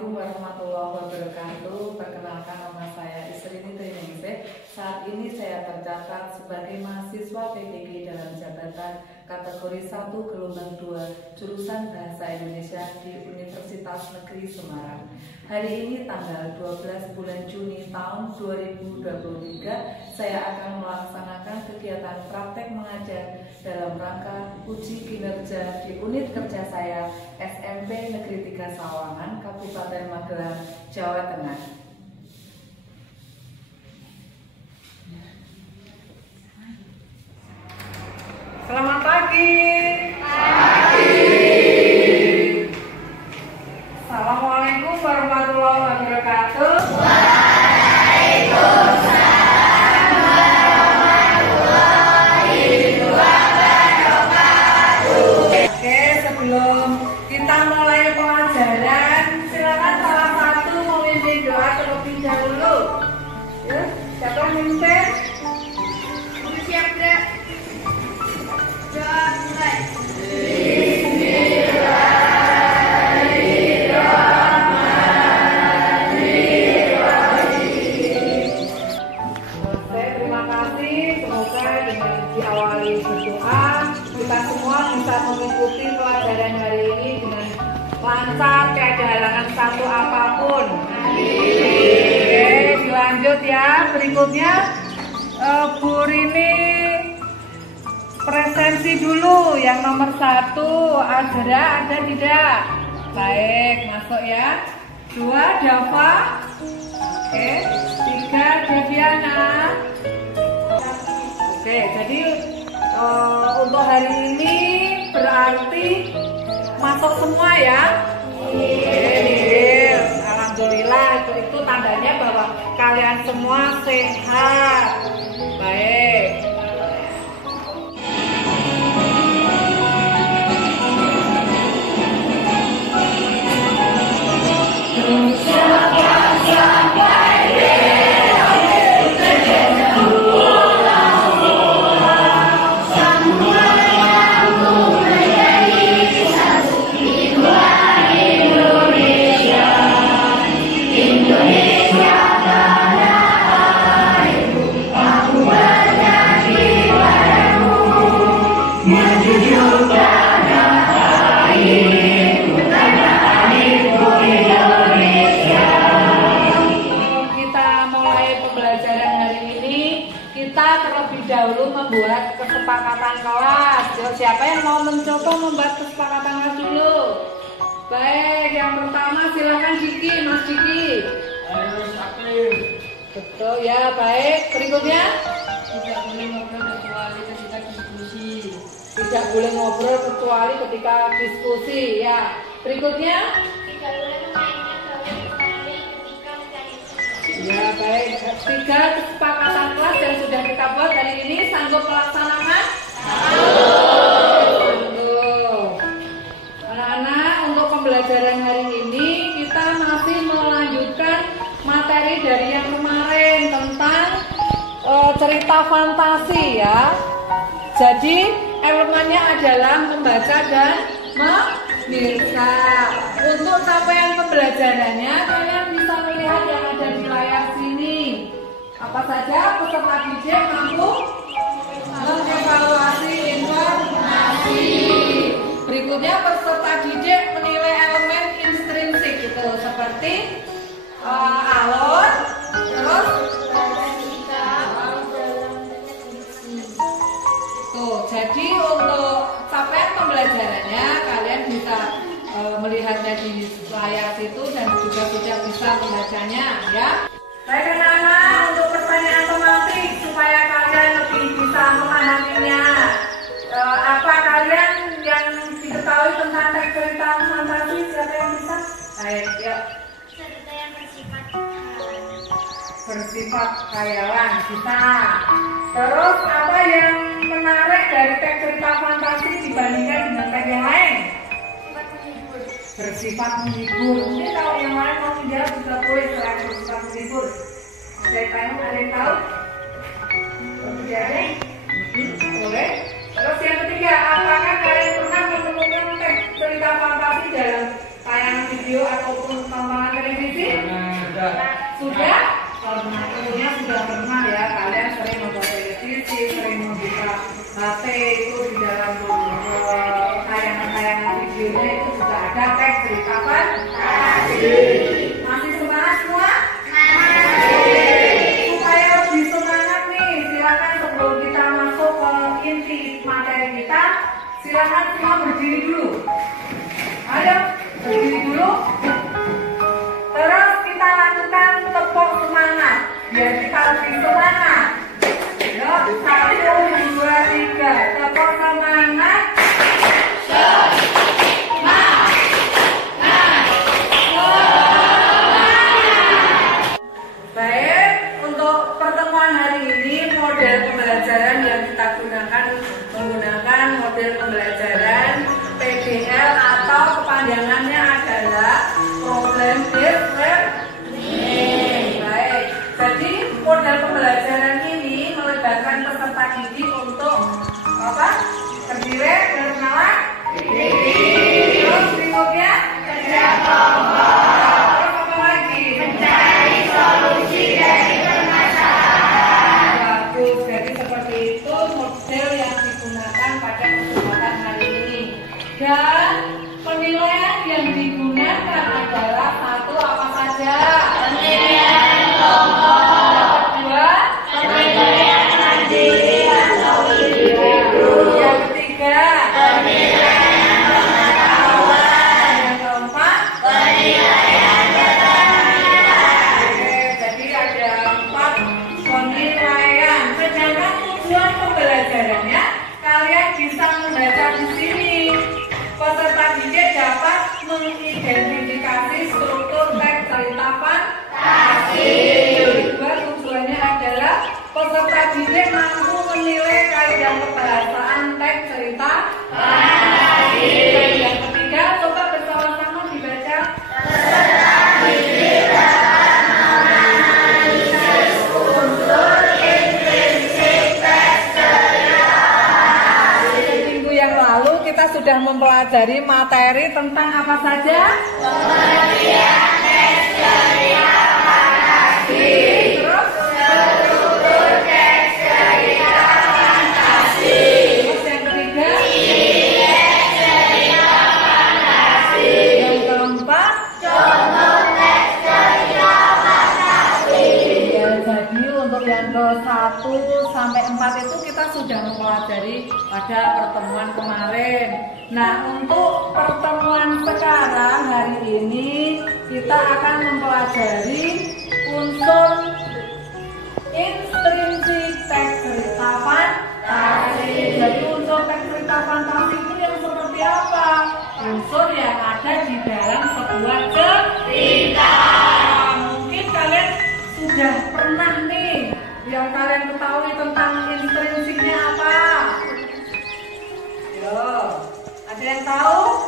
Assalamualaikum warahmatullahi wabarakatuh. Perkenalkan, nama saya Isrini Triningsih. Saat ini saya tercatat sebagai mahasiswa PPG dalam jabatan kategori 1 gelombang 2 jurusan Bahasa Indonesia di Universitas Negeri Semarang. Hari ini tanggal 12 bulan Juni tahun 2023, saya akan melaksanakan kegiatan praktek mengajar dalam rangka uji kinerja di unit kerja saya SMP Negeri 3 Sawangan, Kabupaten Magelang, Jawa Tengah. Selamat pagi. Assalamualaikum warahmatullahi wabarakatuh. Waalaikumsalam warahmatullahi wabarakatuh. Oke, sebelum kita mulai pelajaran, silakan salah satu memimpin doa terlebih dahulu. Ya, siapa yang memimpin? Siap, Dek. Doa mulai. Diawali berdoa, kita semua bisa mengikuti pelajaran hari ini dengan lancar, tidak ada halangan satu apapun. Oke, dilanjut ya. Berikutnya Bu Rini presensi dulu. Yang nomor 1 Azra, ada tidak? Baik, masuk ya. 2 Dava. Oke, 3 Deviana. Oke, jadi untuk hari ini berarti masuk semua ya. Oke, alhamdulillah, itu tandanya bahwa kalian semua sehat. Baik. Dahulu membuat kesepakatan kelas. Siapa yang mau mencoba membuat kesepakatan kelas dulu? Baik, yang pertama silakan Diki, Mas Diki. Betul ya, baik. Berikutnya? Tidak boleh ngobrol kecuali ketika diskusi. Tidak boleh ngobrol kecuali ketika diskusi, ya. Berikutnya? Tidak boleh memainkan gawai kecuali ketika mencari diskusi. Ya, baik. 3 kesepakatan kelas yang sudah kita buat hari ini, sanggup melaksanakan? Sanggup. Anak-anak, untuk pembelajaran hari ini kita masih melanjutkan materi dari yang kemarin tentang cerita fantasi ya. Jadi elemennya adalah membaca dan memirsa. Untuk capaian pembelajarannya kalian bisa melihat yang ada di layar sini. Apa saja peserta didik mampu mengevaluasi informasi. Berikutnya peserta didik menilai elemen intrinsik gitu, seperti alur, terus tuh. Jadi untuk capaian pembelajarannya kalian bisa melihatnya di layar situ dan juga sudah bisa membacanya ya. Baik anak-anak, untuk pertanyaan tematik supaya kalian lebih bisa memahaminya. Apa kalian yang diketahui tentang teks cerita fantasi? Siapa yang bisa? Baik, yuk. Cerita yang bersifat khayalan bisa. Terus apa yang menarik dari teks cerita fantasi dibandingkan dengan teks yang lain? Bersifat menghibur. Mungkin kalau yang lain mau menjawab juga boleh selain bersifat menghibur. Ada yang tahu? Tidak ada? Boleh. Terus yang ketiga, apakah kalian pernah menemukan teks cerita fantasi dalam tayangan video ataupun tontonan cerita fantasi. Masih semangat semua? Supaya lebih semangat nih, silakan sebelum kita masuk ke inti materi kita, silakan semua berdiri dulu. Ayo, berdiri dulu. Terus kita lakukan tepuk semangat, biar kita lebih semangat. Yuk, 1, 2, 3, tepuk semangat. Baik, untuk pertemuan hari ini model pembelajaran yang kita gunakan menggunakan model pembelajaran PBL atau kepanjangannya adalah Problem Based Learning. Baik, jadi model pembelajaran ini melibatkan peserta didik untuk apa? Terdiri dari kenalan, terus berikutnya kerja kelompok, terus apa lagi? Mencari solusi dari permasalahan. Bagus, jadi seperti itu model yang digunakan pada kesempatan hari ini. Dan penilaian yang digunakan adalah satu apa saja? Penilaian kelompok. Kedua, penilaian mandiri atau individu. Yang ketiga, penilaian pengetahuan. Yang keempat, penilaian keterampilan. Oke, jadi ada 4 penilaian. Sedangkan tujuan pembelajarannya, kalian bisa membaca di sini. Peserta didik dapat mengidentifikasi struktur teks cerita fantasi. Yang kedua, tujuannya adalah peserta didik mampu menilai kaidah kebahasaan teks cerita fantasi. Dan yang ketiga, coba bersama-sama dibaca. Peserta didik dapat menganalisis unsur intrinsik teks cerita fantasi. Minggu yang lalu kita sudah mempelajari materi tentang apa saja? Pengertian teks cerita fantasi. Terus struktur teks cerita fantasi. Terus yang ketiga, ciri teks cerita fantasi. Yang keempat, contoh teks cerita fantasi. Ya, jadi untuk yang ke 1 sampai 4 itu kita sudah mempelajari pada pertemuan kemarin. Nah, untuk pertemuan sekarang hari ini kita akan mempelajari unsur intrinsik teks cerita fantasi. Jadi unsur teks cerita fantasi itu yang seperti apa? Unsur yang ada di dalam sebuah cerita. Mungkin kalian sudah pernah nih, yang kalian ketahui tentang intrinsiknya apa? Yo, ada yang tahu?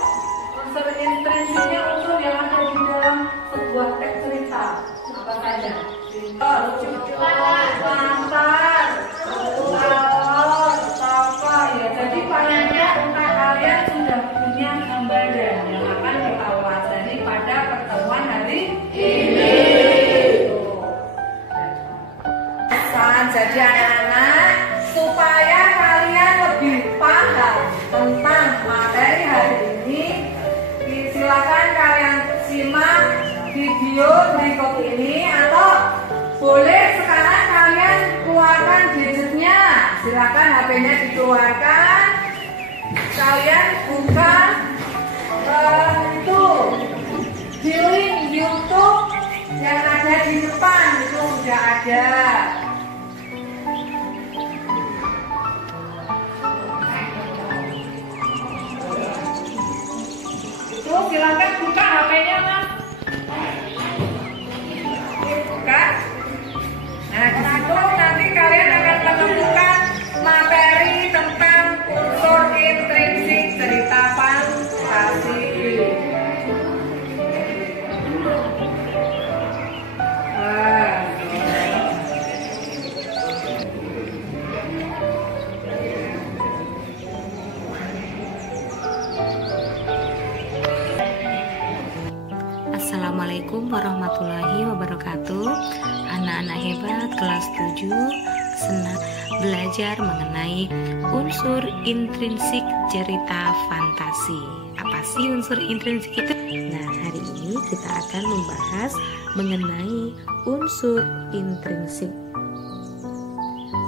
Unsur intrinsiknya unsur yang ada di dalam sebuah teks cerita apa saja? Pengantar, alur, tokoh. Ya, jadi pastinya kalian sudah punya gambaran yang akan kita pelajari pada pertemuan hari ini. Jadi anak-anak, supaya kalian lebih paham tentang materi hari ini, silakan kalian simak video berikut ini, atau boleh sekarang kalian keluarkan gadgetnya. Silakan HP-nya dikeluarkan, kalian buka itu di link YouTube yang ada di depan, itu sudah ada. Silakan buka HP-nya, Mas. Buka. Nah, di situ nanti kalian akan menemukan materi tentang unsur intrinsik cerita fantasi. Assalamualaikum warahmatullahi wabarakatuh. Anak-anak hebat kelas 7 senang belajar mengenai unsur intrinsik cerita fantasi. Apa sih unsur intrinsik itu? Nah, kita akan membahas mengenai unsur intrinsik.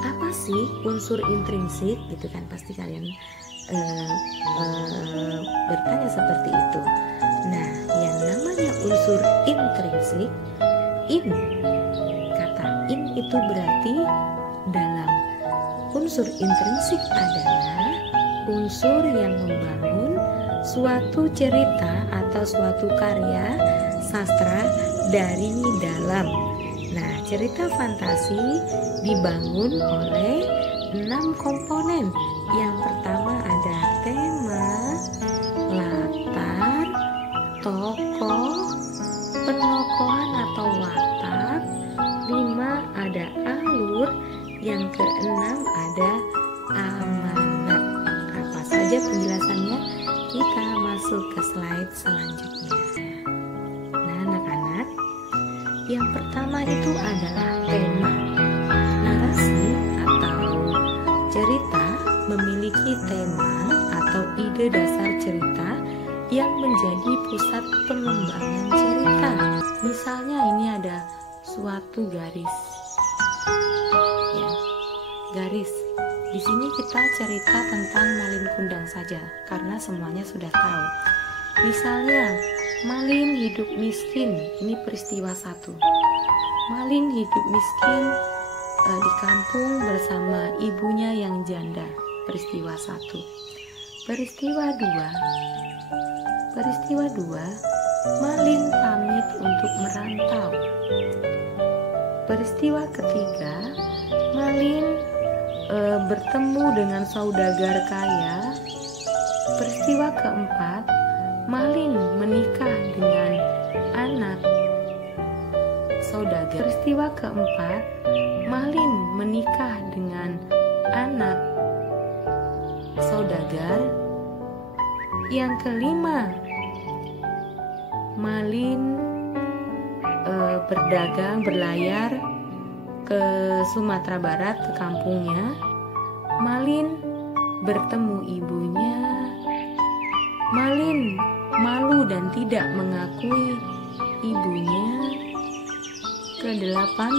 Apa sih unsur intrinsik? Gitu kan, pasti kalian bertanya seperti itu. Nah, yang namanya unsur intrinsik, kata in itu berarti dalam unsur intrinsik adalah unsur yang membangun suatu cerita atau suatu karya sastra dari dalam. Nah, cerita fantasi dibangun oleh 6 komponen. Yang pertama ada tema, latar, tokoh, penokohan atau watak. 5 ada alur. Yang keenam ada amanat. Apa saja penjelasannya? Kita masuk ke slide selanjutnya. Nah, anak-anak, yang pertama itu adalah tema. Narasi atau cerita memiliki tema atau ide dasar cerita yang menjadi pusat pengembangan cerita. Misalnya ini ada suatu garis. Ya, garis. Di sini kita cerita tentang Malin Kundang saja karena semuanya sudah tahu. Misalnya, Malin hidup miskin. Ini peristiwa 1. Malin hidup miskin di kampung bersama ibunya yang janda. Peristiwa 1. Peristiwa 2, Malin pamit untuk merantau. Peristiwa ketiga, Malin bertemu dengan saudagar kaya. Peristiwa keempat, Malin menikah dengan anak saudagar. Peristiwa keempat, Malin menikah dengan anak saudagar. Yang kelima, Malin berdagang, berlayar ke Sumatera Barat, ke kampungnya. Malin bertemu ibunya. Malin malu dan tidak mengakui ibunya.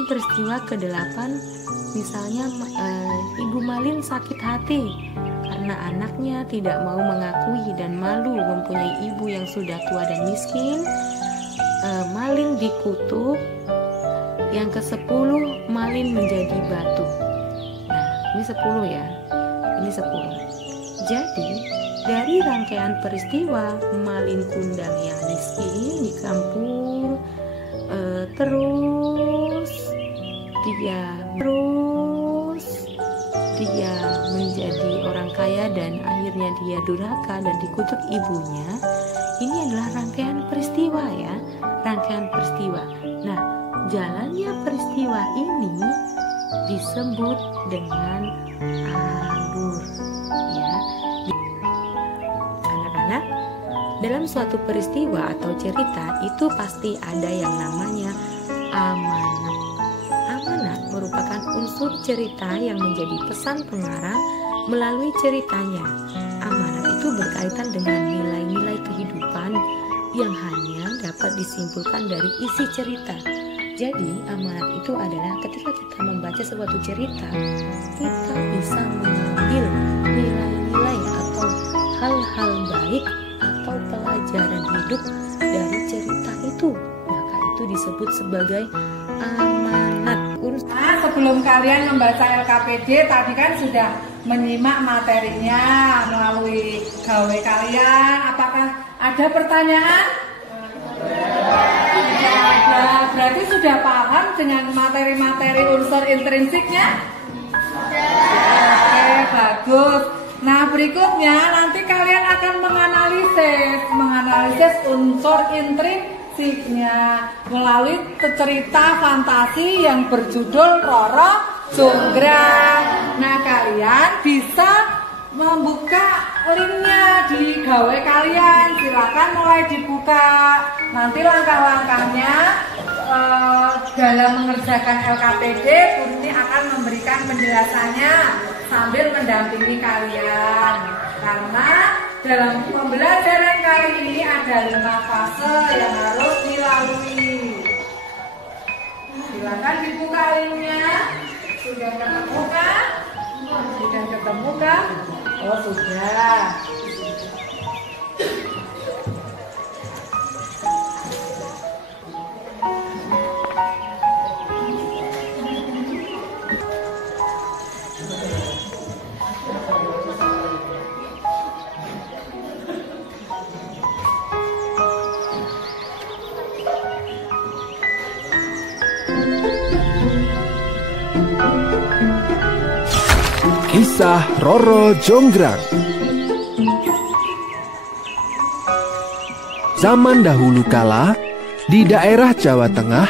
Peristiwa ke-8, misalnya ibu Malin sakit hati karena anaknya tidak mau mengakui dan malu mempunyai ibu yang sudah tua dan miskin. Malin dikutuk. Yang ke-10, Malin menjadi batu. Nah, ini 10 ya. Ini 10. Jadi, dari rangkaian peristiwa Malin Kundang yang miskin di kampung, terus dia menjadi orang kaya dan akhirnya dia durhaka dan dikutuk ibunya. Ini adalah rangkaian peristiwa ya, rangkaian peristiwa. Nah, jalannya peristiwa ini disebut dengan alur ya. Anak-anak, dalam suatu peristiwa atau cerita itu pasti ada yang namanya amanat. Amanat merupakan unsur cerita yang menjadi pesan pengarang melalui ceritanya. Amanat itu berkaitan dengan nilai-nilai kehidupan yang hanya dapat disimpulkan dari isi cerita. Jadi, amanat itu adalah ketika kita membaca suatu cerita, kita bisa mengambil nilai-nilai atau hal-hal baik atau pelajaran hidup dari cerita itu. Maka itu disebut sebagai amanat. Nah, sebelum kalian membaca LKPD, tadi kan sudah menyimak materinya melalui gawe kalian. Apakah ada pertanyaan? Berarti sudah paham dengan materi-materi unsur intrinsiknya? Oke, bagus. Nah, berikutnya nanti kalian akan menganalisis unsur intrinsiknya melalui cerita fantasi yang berjudul Roro Jonggrang. Nah, kalian bisa membuka linknya di gawe kalian. Silakan mulai dibuka. Nanti langkah-langkahnya dalam mengerjakan LKPD, Bu Rini akan memberikan penjelasannya sambil mendampingi kalian. Karena Dalam pembelajaran kali ini ada 5 fase yang harus dilalui. Silakan dibuka linknya. Sudah ketemu kan? Sudah ketemu kan? Oh sudah. Kisah Roro Jonggrang. Zaman dahulu kala, di daerah Jawa Tengah,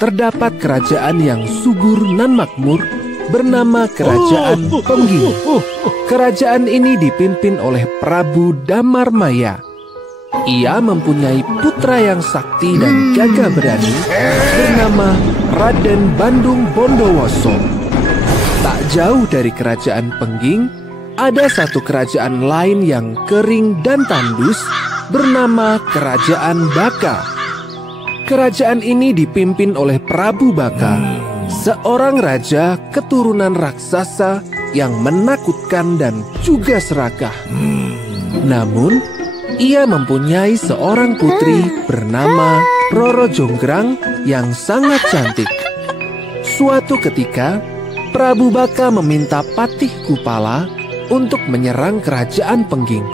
terdapat kerajaan yang subur nan makmur bernama Kerajaan Pengging. Kerajaan ini dipimpin oleh Prabu Damarmaya. Ia mempunyai putra yang sakti dan gagah berani bernama Raden Bandung Bondowoso. Tak jauh dari kerajaan Pengging, ada satu kerajaan lain yang kering dan tandus bernama Kerajaan Baka. Kerajaan ini dipimpin oleh Prabu Baka, seorang raja keturunan raksasa yang menakutkan dan juga serakah. Namun, ia mempunyai seorang putri bernama Roro Jonggrang yang sangat cantik. Suatu ketika, Prabu Baka meminta Patih Kupala untuk menyerang kerajaan Pengging.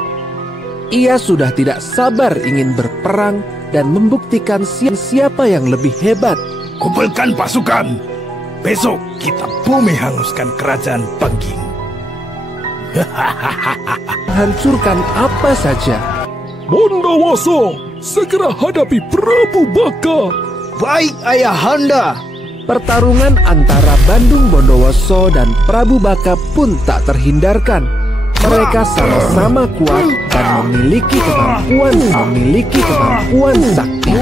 Ia sudah tidak sabar ingin berperang dan membuktikan siapa yang lebih hebat. Kumpulkan pasukan. Besok kita bumi hanguskan kerajaan Pengging. Hancurkan apa saja. Bondowoso, segera hadapi Prabu Baka. Baik, Ayahanda. Pertarungan antara Bandung Bondowoso dan Prabu Baka pun tak terhindarkan. Mereka sama-sama kuat dan memiliki kemampuan sakti.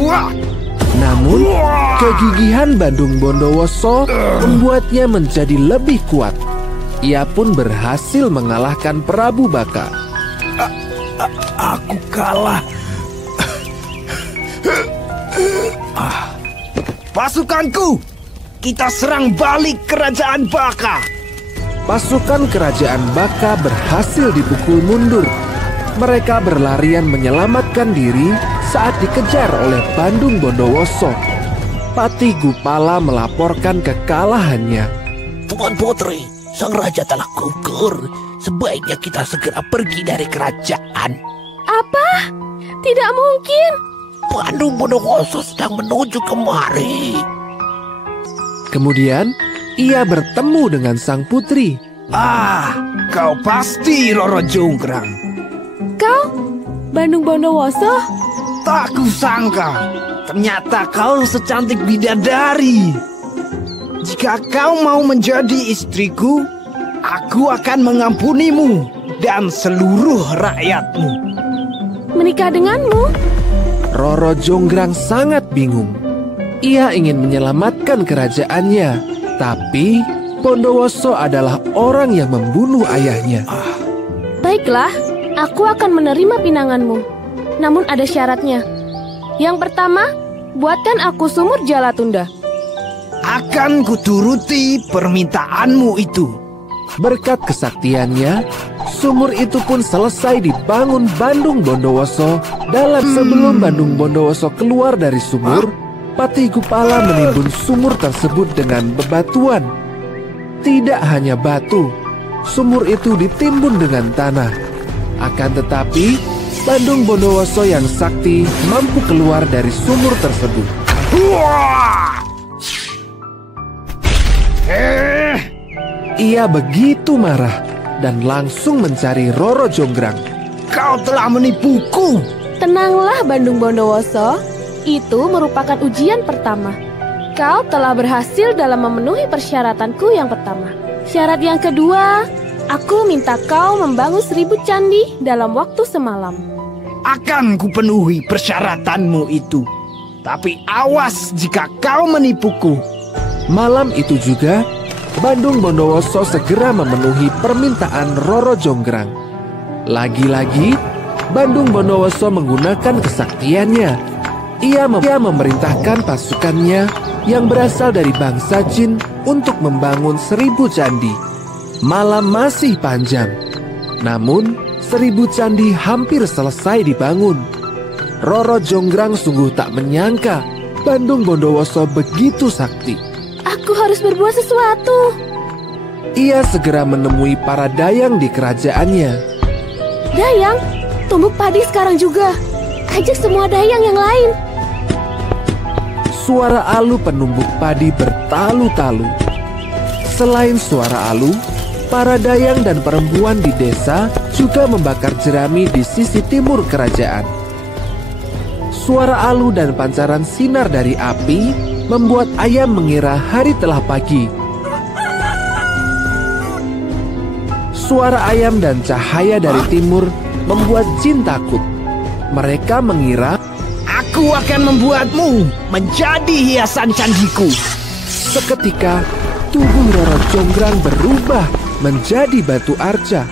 Namun, kegigihan Bandung Bondowoso membuatnya menjadi lebih kuat. Ia pun berhasil mengalahkan Prabu Baka. Aku kalah. Pasukanku, kita serang balik kerajaan Baka. Pasukan kerajaan Baka berhasil dipukul mundur. Mereka berlarian menyelamatkan diri saat dikejar oleh Bandung Bondowoso. Patih Kupala melaporkan kekalahannya. Tuan Putri, sang raja telah gugur. Sebaiknya kita segera pergi dari kerajaan. Apa? Tidak mungkin. Bandung Bondowoso sedang menuju kemari. Kemudian, ia bertemu dengan sang putri. Kau pasti Roro Jonggrang. Kau? Bandung Bondowoso? Tak kusangka, ternyata kau secantik bidadari. Jika kau mau menjadi istriku, aku akan mengampunimu dan seluruh rakyatmu. Menikah denganmu? Roro Jonggrang sangat bingung. Ia ingin menyelamatkan kerajaannya, tapi Bondowoso adalah orang yang membunuh ayahnya. Baiklah, aku akan menerima pinanganmu. Namun ada syaratnya. Yang pertama, buatkan aku sumur Jalatunda. Akan kuturuti permintaanmu itu. Berkat kesaktiannya, sumur itu pun selesai dibangun Bandung Bondowoso. Sebelum Bandung Bondowoso keluar dari sumur, Patih Kupala menimbun sumur tersebut dengan bebatuan. Tidak hanya batu, sumur itu ditimbun dengan tanah. Akan tetapi, Bandung Bondowoso yang sakti mampu keluar dari sumur tersebut. Ia begitu marah dan langsung mencari Roro Jonggrang. Kau telah menipuku. Tenanglah Bandung Bondowoso, itu merupakan ujian pertama. Kau telah berhasil dalam memenuhi persyaratanku yang pertama. Syarat yang kedua, aku minta kau membangun 1000 candi dalam waktu semalam. Akan kupenuhi persyaratanmu itu. Tapi awas jika kau menipuku. Malam itu juga, Bandung Bondowoso segera memenuhi permintaan Roro Jonggrang. Lagi-lagi, Bandung Bondowoso menggunakan kesaktiannya. Ia memerintahkan pasukannya yang berasal dari bangsa jin untuk membangun 1000 candi. Malam masih panjang, namun 1000 candi hampir selesai dibangun. Roro Jonggrang sungguh tak menyangka Bandung Bondowoso begitu sakti. Aku harus berbuat sesuatu. Ia segera menemui para dayang di kerajaannya. Dayang, tumbuk padi sekarang juga. Ajak semua dayang yang lain. Suara Alu penumbuk padi bertalu-talu. Selain suara Alu, para dayang dan perempuan di desa juga membakar jerami di sisi timur kerajaan. Suara Alu dan pancaran sinar dari api membuat ayam mengira hari telah pagi. Suara ayam dan cahaya dari timur membuat jin takut. Mereka mengira, Aku akan membuatmu menjadi hiasan candiku. seketika tubuh Roro Jonggrang berubah menjadi batu arca.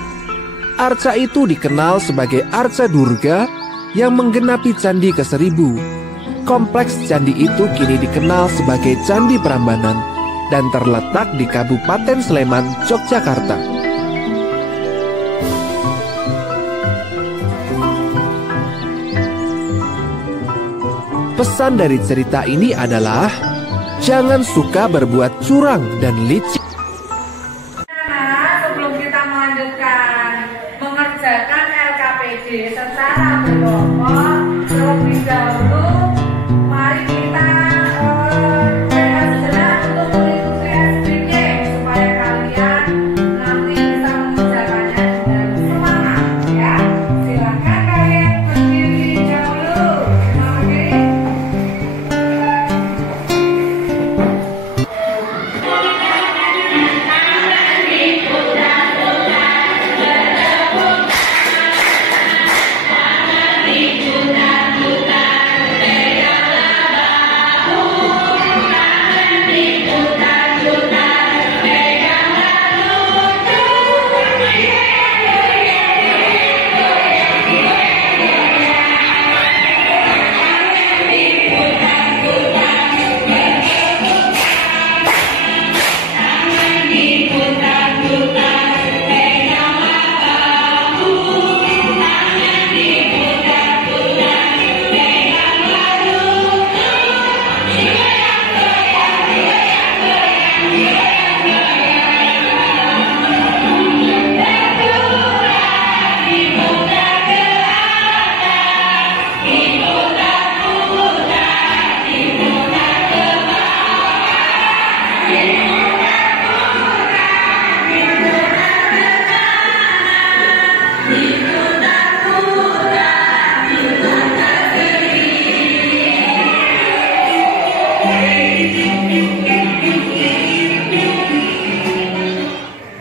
Arca itu dikenal sebagai Arca Durga yang menggenapi Candi ke-1000. Kompleks candi itu kini dikenal sebagai Candi Prambanan dan terletak di Kabupaten Sleman, Yogyakarta. Pesan dari cerita ini adalah jangan suka berbuat curang dan licik. Nah, sebelum kita melanjutkan mengerjakan LKPD secara berkelompok, terlebih dahulu mari kita rehat sejenak untuk mengikuti SPG supaya kalian nanti bisa mengerjakannya dengan semangat ya. Silakan kalian berdiri dahulu. Mari.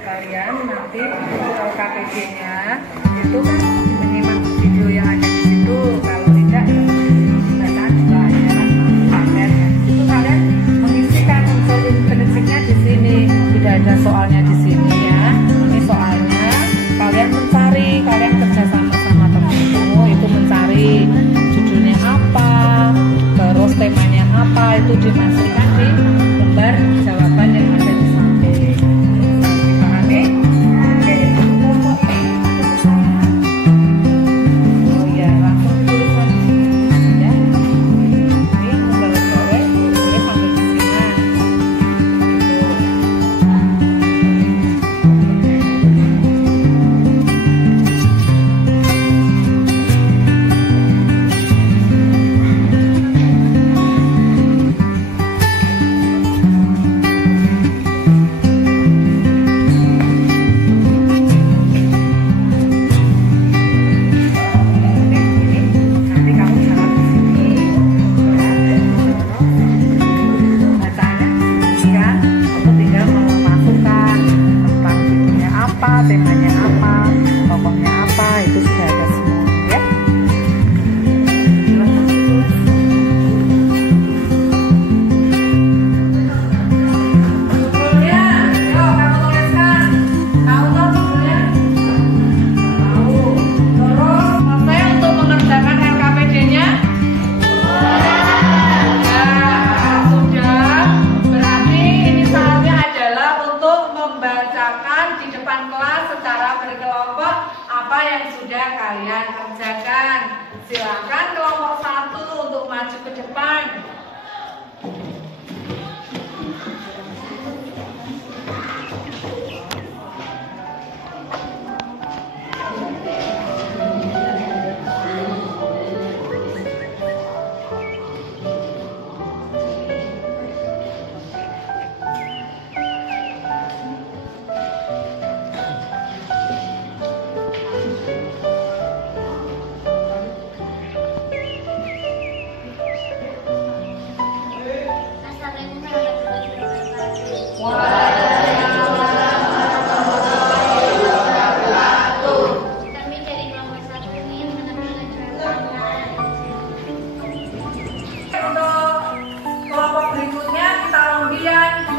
Kalian nanti LKPD-nya itu kan menyimak video yang ada di situ. Kalau tidak, bacaan juga ada konten. Itu kalian mengisikan unsur intrinsipnya di sini. Tidak ada soalnya di sini ya. Ini soalnya kalian mencari, kalian kerja sama temanmu itu mencari judulnya apa, terus temanya apa, itu dimasukkan di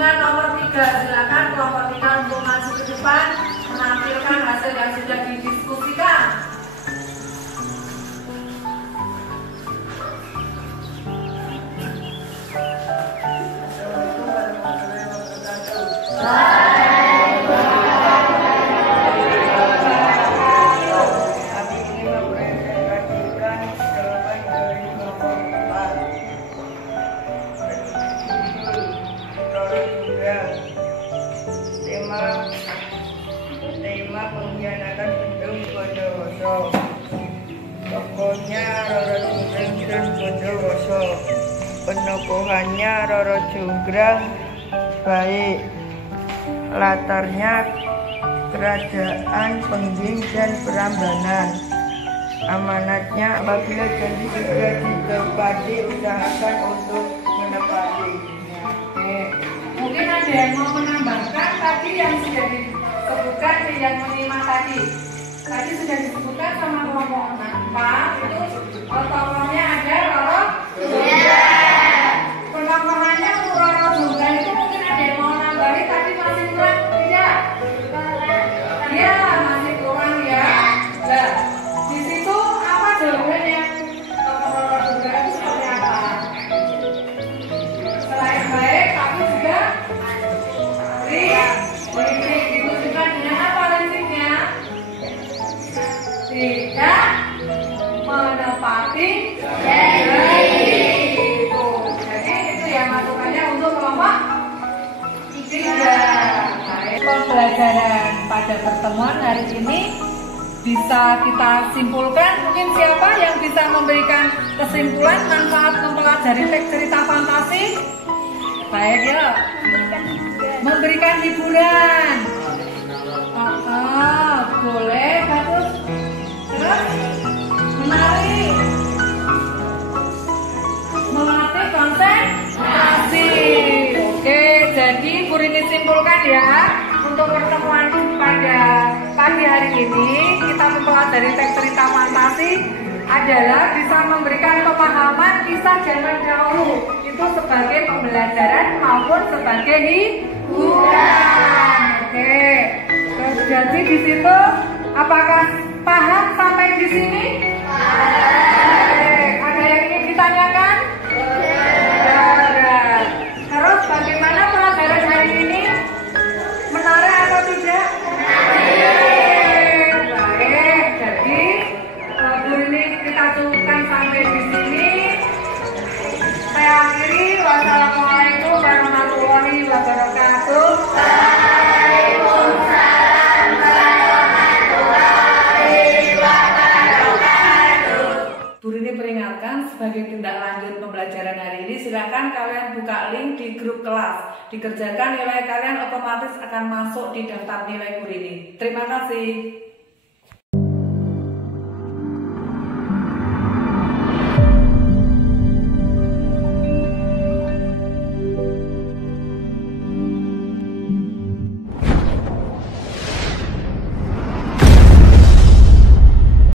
dengan nomor 3. Silakan kelompok 3 untuk maju ke depan menampilkan hasil yang sudah didiskusikan. Kami ingin mempresentasikan jawaban dari kelompok 4. Roro Jonggrang. Tema pengkhianatan Gendong Bondowoso. Tokohnya Roro Jonggrang dan Bondowoso. Penokohannya Roro Jonggrang baik. Latarnya kerajaan Pengging dan Prambanan. Amanatnya apabila janji sudah ditepati, usahakan untuk menepati. Oke. Mungkin ada yang mau menambahkan tadi yang sudah disebutkan yang menyimak tadi. Tadi sudah disebutkan sama kelompok 4 itu tokohnya ada Roro Jonggrang. Penokohannya Roro Jonggrang itu mungkin ada yang mau nambahin tadi masih kurang tidak? Iya masih kurang ya. Nah, di situ apa jawabannya? Tokoh Roro Jonggrang itu seperti apa? Selain baik, tapi juga licik. Itu juga dengan apa liciknya? Tidak menepati janji. Jadi itu ya masukannya untuk kelompok 3. Pembelajaran pada pertemuan hari ini bisa kita simpulkan. Mungkin siapa yang bisa memberikan kesimpulan manfaat mempelajari teks cerita fantasi? Baik ya, memberikan hiburan. Boleh, bagus. Terus menarik, melatih konsentrasi. Oke, jadi Bu Rini simpulkan ya, untuk pertemuan pada pagi hari ini kita mempelajari teks cerita fantasi adalah bisa memberikan pemahaman kisah zaman dahulu itu sebagai pembelajaran maupun sebagai hiburan. Oke, terus jadi di situ apakah paham sampai di sini? Ada yang ingin ditanyakan? Ada. Terus bagaimana pelajaran hari ini? Menarik atau tidak? Baik. Jadi Bu ini kita cukupkan sampai di sini. Saya akhiri. Wassalamualaikum warahmatullahi wabarakatuh. Bu Rini peringatkan sebagai tindak lanjut pembelajaran hari ini, silakan kalian buka link di grup kelas. Dikerjakan nilai kalian otomatis akan masuk di daftar nilai Bu Rini. Terima kasih.